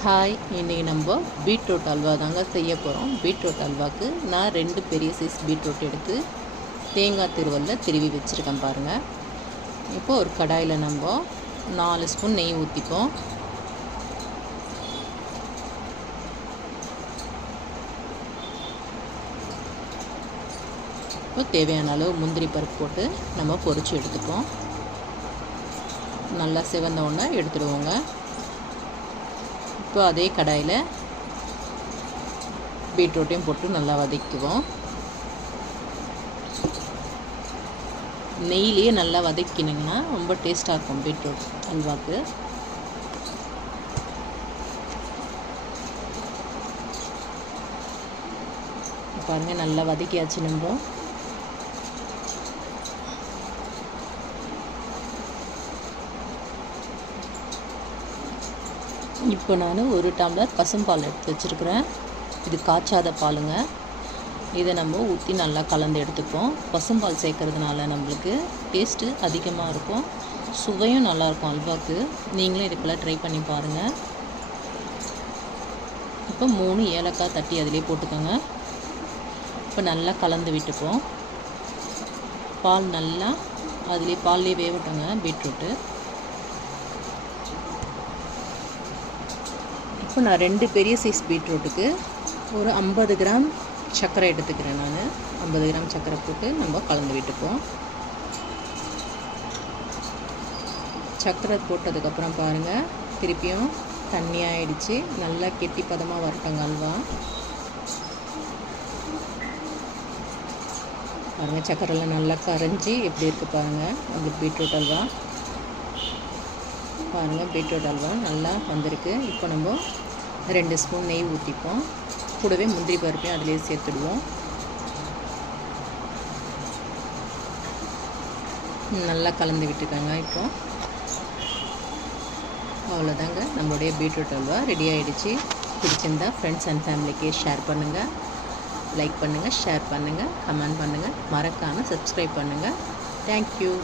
Hi, இன்றைக்கி நம்ம beetroot halwa தாங்க செய்ய போகிறோம். பீட்ரூட் அல்வாவுக்கு நான் 2 பெரிய சைஸ் பீட்ரூட் எடுத்து தேங்காய் திருவல்ல திருவி வச்சுருக்கேன் பாருங்கள். இப்போ ஒரு கடாயில் நம்ம 4 ஸ்பூன் நெய் ஊற்றிப்போம். இப்போ தேவையான அளவு முந்திரி பருப்பு போட்டு நம்ம பொரிச்சு எடுத்துப்போம். நல்லா சிவந்த உடனே எடுத்துடுவோங்க. இப்போ அதே கடாயில் பீட்ரூட்டையும் போட்டு நல்லா வதக்குவோம். நெய்லேயே நல்லா வதக்கினீங்கன்னா ரொம்ப டேஸ்ட்டாக இருக்கும் பீட்ரூட் அல்வாக்கு. பாருங்கள், நல்லா வதக்கியாச்சு. நம்ம இப்போ நான் 1 டம்ளர் பசும்பால் எடுத்து வச்சுருக்கிறேன். இது காய்ச்சாத பாலுங்க. இதை நம்ம ஊற்றி நல்லா கலந்து எடுத்துப்போம். பசும்பால் சேர்க்கறதுனால நம்மளுக்கு டேஸ்ட்டு அதிகமாக இருக்கும், சுவையும் நல்லாயிருக்கும் அல்வாவுக்கு. நீங்களும் இதுக்குள்ளே ட்ரை பண்ணி பாருங்கள். இப்போ 3 ஏலக்காய் தட்டி அதிலே போட்டுக்கோங்க. இப்போ நல்லா கலந்து விட்டுப்போம். பால் நல்லா பால்லே வேகட்டுங்க பீட்ரூட்டு. இப்போ நான் 2 பெரிய சைஸ் பீட்ரூட்டுக்கு ஒரு 50 கிராம் சர்க்கரை எடுத்துக்கிறேன். நான் 50 கிராம் சர்க்கரை போட்டு நம்ம கலந்து விட்டுப்போம். சர்க்கரை போட்டதுக்கப்புறம் பாருங்கள், திருப்பியும் தண்ணி ஆகிடுச்சு. நல்லா கெட்டி பதமாக வரட்டுங்க அல்வா. பாருங்கள், சர்க்கரைலாம் நல்லா கரைஞ்சி எப்படி இருக்குது பாருங்கள் உங்களுக்கு பீட்ரூட் அல்வா. பாருங்கள், பீட்ரூட் அல்வா நல்லா வந்திருக்கு. இப்போ நம்ம 2 ஸ்பூன் நெய் ஊற்றிப்போம். கூடவே முந்திரி பருப்பையும் அதிலே சேர்த்துடுவோம். நல்லா கலந்து விட்டுக்கோங்க. இப்போ அவ்வளோதாங்க, நம்மளுடைய பீட்ரூட் அல்வா ரெடி ஆகிடுச்சு. பிடிச்சிருந்தா ஃப்ரெண்ட்ஸ் அண்ட் ஃபேமிலிக்கு ஷேர் பண்ணுங்கள், லைக் பண்ணுங்கள், ஷேர் பண்ணுங்கள், கமெண்ட் பண்ணுங்கள், மறக்காமல் சப்ஸ்கிரைப் பண்ணுங்கள். தேங்க்யூ.